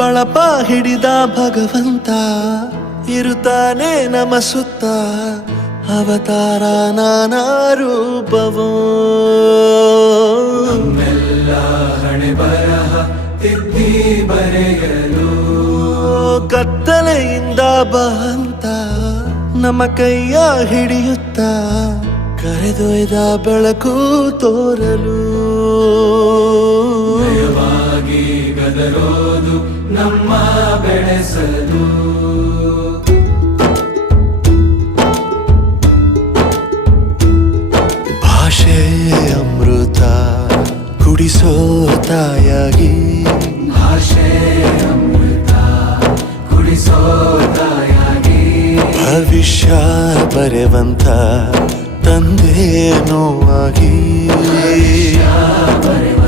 ಬಳಪ ಹಿಡಿದ ಭಗವಂತ ಇರುತ್ತಾನೆ ನಮ ಸುತ್ತ ಅವತಾರ ನಾನಾ ರೂಪವೋ ನಮ್ಮೆಲ್ಲ ಹಣೆ ಬರಹ ತಿದ್ದಿ ಬರೆಯಲು ಕತ್ತಲೆಯಿಂದ ಬಂತ ನಮ್ಮ ಕೈಯ ಹಿಡಿಯುತ್ತ ಕರೆದೊಯ್ದ ಬೆಳಕು ತೋರಲು ಭಯವಾಗಿ ಗದರೋದು ನಮ್ಮ ಬೆಳೆಸಲು ಭಾಷೆ ಅಮೃತ ಕುಡಿಸೋ ತಾಯಾಗಿ ಭಾಷೆ ಅಮೃತ ಕುಡಿಸೋ ತಾಯಾಗಿ ಭವಿಷ್ಯ ಬರೆವಂತ ತಂದೇನೋ ಆಗಿ ಬರೆವ